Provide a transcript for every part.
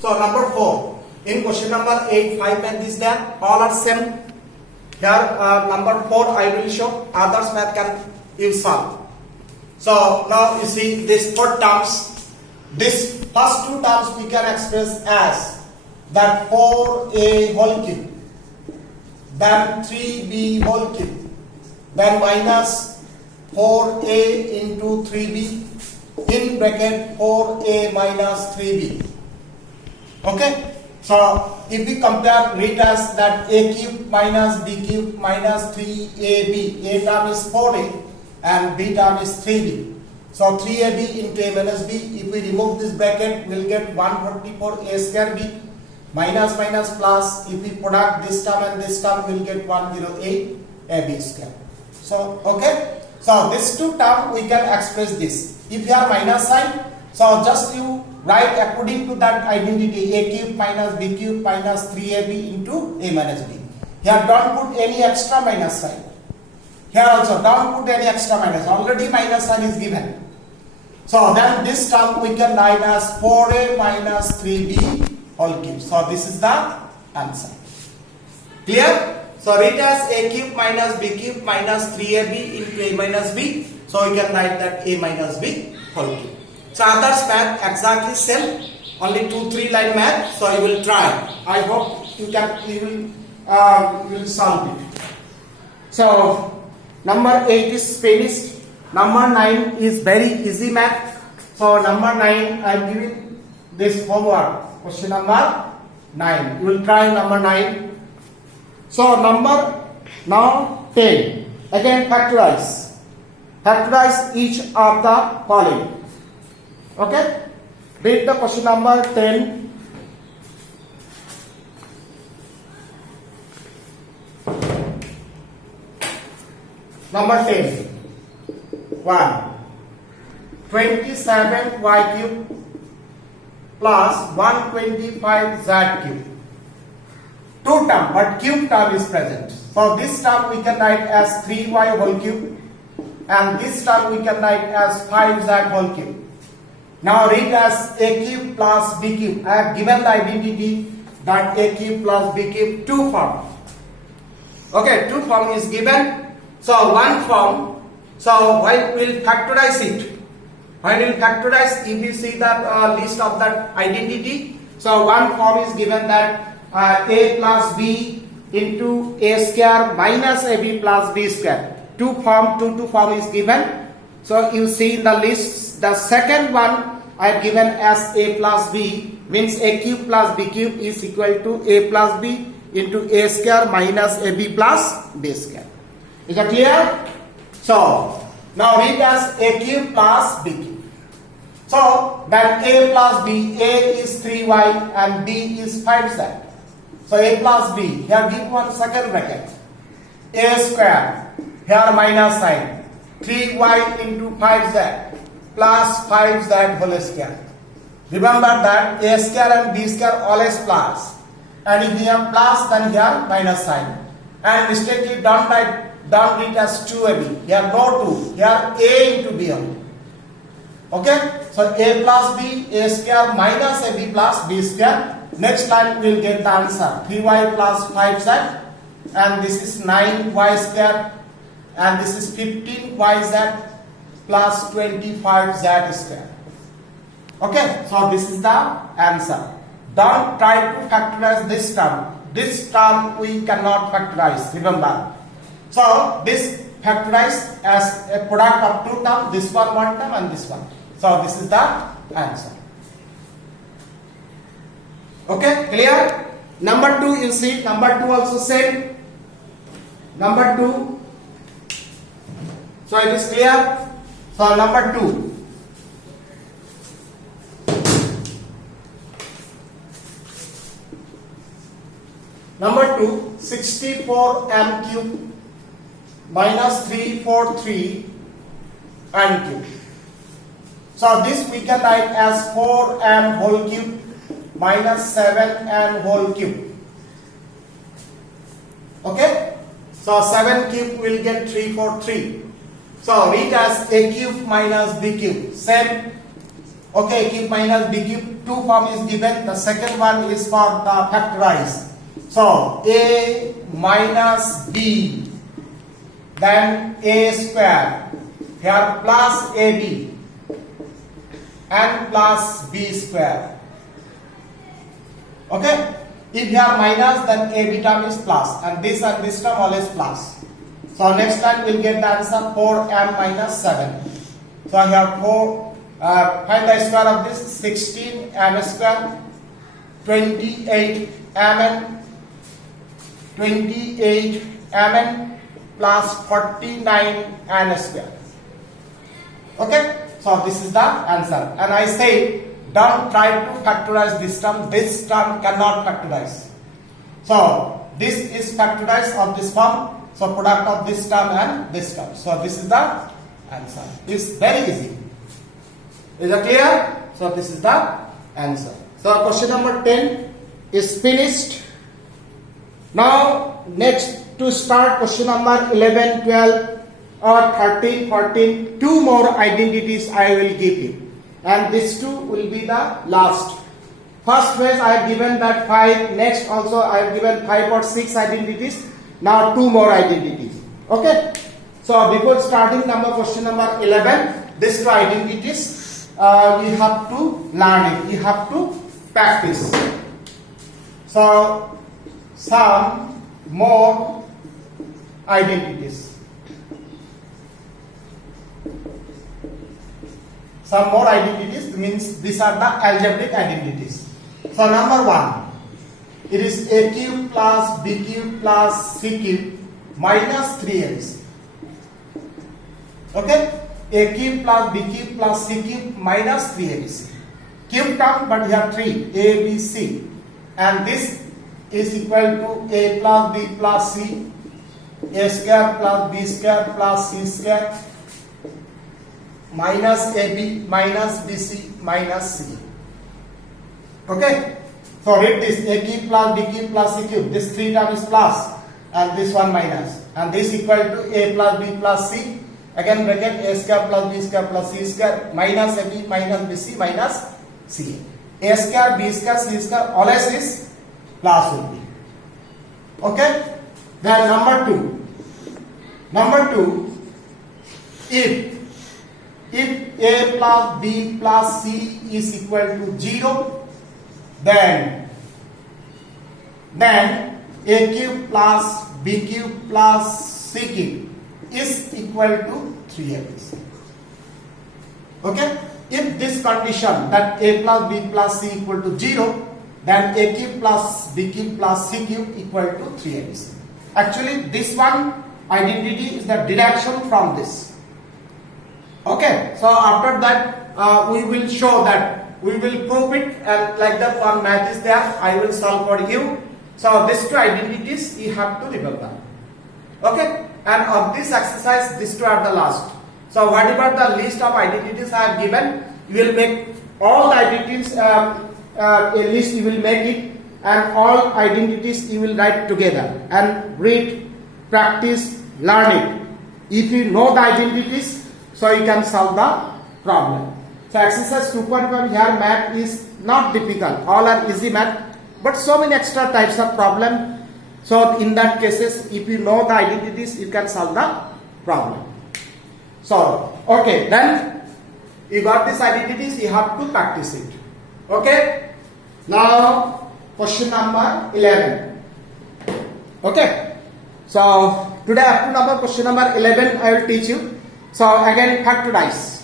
So number 4. In question number 8, 5 and this there, all are same. Here number 4 I will show, others math can you solve. So now you see these 4 terms. This first 2 terms we can express as that 4a whole cube, then 3b whole cube, then minus 4a into 3b in bracket 4a minus 3b. Okay, so if we compare, read as that a cube minus b cube minus 3ab, a term is 4a and b term is 3b. So 3ab into a minus b, if we remove this bracket, we'll get 144 a square b minus minus plus, if we product this term and this term, we'll get 108 ab square. So okay, so this 2 term we can express this. If you have minus sign, so just you write according to that identity, a cube minus b cube minus 3ab into a minus b. Here don't put any extra minus sign. Here also don't put any extra minus, already minus sign is given. So then this term we can write as 4a minus 3b whole cube. So this is the answer. Clear? So read as a cube minus b cube minus 3ab into a minus b. So we can write that a minus b whole cube. So others math exactly same, only 2-3 line math. So you will try. I hope you will solve it. So number 8 is finished. Number 9 is very easy math. So number 9 I am giving this homework. Question number 9. You will try number 9. So now 10. Again factorize. Factorize each of the following. Okay. Read the question number 10. Number 10. 1. 27y cube plus 125z cube. 2 term, but cube term is present. So this term we can write as 3y whole cube, and this term we can write as 5z whole cube. Now read as a cube plus b cube. I have given the identity that a cube plus b cube 2 form. Okay, 2 form is given. So 1 form. So why we'll factorize it? Why we'll factorize? If you see the list of that identity, so 1 form is given that a plus b into a square minus ab plus b square. 2 form is given. So you see in the list, the second one I have given as a plus b, means a cube plus b cube is equal to a plus b into a square minus ab plus b square. Is that clear? So now read as a cube plus b cube. So then a plus b, a is 3y and b is 5z. So a plus b, here give one second bracket. A square, here minus sign. 3y into 5z plus 5z whole square. Remember that a square and b square always plus. And if we have plus, then here minus sign. And mistakenly don't read as 2ab. Here no 2. Here a into b only. Okay? So a plus b, a square minus ab plus b square. Next line we will get the answer. 3y plus 5z. And this is 9y square. And this is 15yz plus 25z square. Okay? So this is the answer. Don't try to factorize this term. This term we cannot factorize. Remember. So this factorized as a product of 2 terms, this one term and this one. So this is the answer. Okay, clear? Number 2 you see, number 2 also same. Number 2. So it is clear? So number 2. Number 2, 64m cube minus 343 m cube. So this we can write as 4m whole cube minus 7m whole cube. Okay? So 7 cube will get 343. So read as a cube minus b cube. Same. Okay, cube minus b cube, two form is given. The second one is for the factorize. So a minus b, then a square, here plus ab and plus b square. Okay, if here minus, then ab term is plus, and this term always plus. So next time we'll get the answer 4m minus 7. So here 4, find the square of this, 16m square, 28mn, 28mn plus 49n square. Okay, so this is the answer. And I say, don't try to factorize this term. This term cannot factorize. So this is factorized of this form. So product of this term and this term. So this is the answer. It's very easy. Is it clear? So this is the answer. So question number 10 is finished. Now next to start question number 11, 12 or 13, 14, two more identities I will give you. And these two will be the last. First phase I have given that 5. Next also I have given 5 or 6 identities. Now two more identities. Okay. So before starting question number 11, these two identities we have to learn it. We have to practice. So some more identities. Some more identities means these are the algebraic identities. So number 1, it is a cube plus b cube plus c cube minus 3abc. Okay, a cube plus b cube plus c cube minus 3abc. Cube term, but here 3, a, b, c, and this is equal to a plus b plus c, a square plus b square plus c square, minus ab minus bc minus c. Okay, so read this, a cube plus b cube plus c cube, this 3 term is plus and this one minus, and this equal to a plus b plus c, again bracket a square plus b square plus c square minus ab minus bc minus c. A square, b square, c square always is plus will be. Okay, then number 2, if a plus b plus c is equal to 0, then a cube plus b cube plus c cube is equal to 3abc. Okay, if this condition that a plus b plus c equal to 0, then a cube plus b cube plus c cube equal to 3abc. Actually this one identity is the deduction from this. Okay, so after that we will show that, we will prove it, and like the one math is there, I will solve for you. So these two identities you have to remember. Okay, and of this exercise these two are the last. So whatever the list of identities I have given, you will make all the identities, a list you will make it, and all identities you will write together and read, practice, learn it. If you know the identities, so you can solve the problem. So exercise 2.5 here math is not difficult, all are easy math, but so many extra types of problem. So in that cases, if you know the identities, you can solve the problem. So okay, then you got these identities, you have to practice it. Okay, now question number 11. Okay, so today up to question number 11 I will teach you. So again factorize.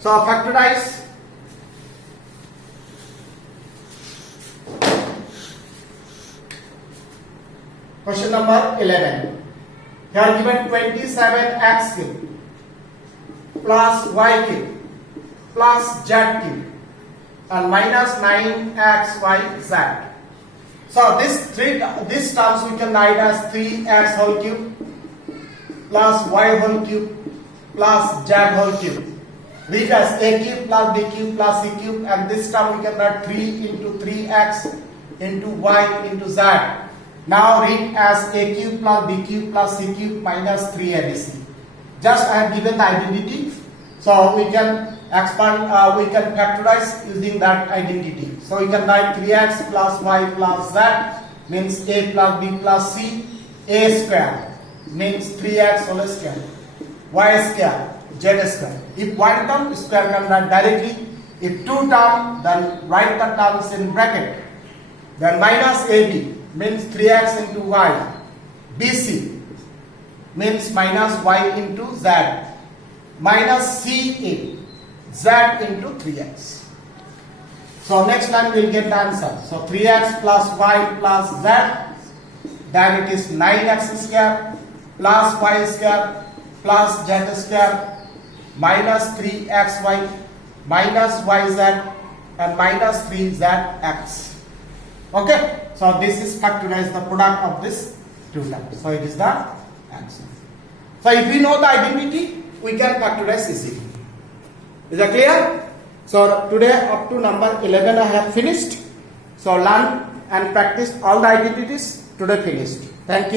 So factorize. Question number 11. Here given 27x cube plus y cube plus z cube and minus 9xyz. So these terms we can write as 3x whole cube plus y whole cube plus z whole cube. Read as a cube plus b cube plus c cube, and this term we can write 3 into 3x into y into z. Now read as a cube plus b cube plus c cube minus 3abc. Just I have given the identity, so we can we can factorize using that identity. So we can write 3x plus y plus z means a plus b plus c. A square means 3x whole square, y square, z square. If one term, square can write directly. If two term, then write the terms in bracket. Then minus ab means 3x into y. bc means minus y into z. Minus ca, z into 3x. So next time we will get the answer. So 3x plus y plus z, then it is 9x square plus y square plus z square minus 3xy minus yz and minus 3zx. Okay, so this is factorize the product of this two terms. So it is the answer. So if we know the identity, we can factorize easily. Is that clear? So today up to number 11 I have finished. So learn and practice all the identities. Today finished. Thank you.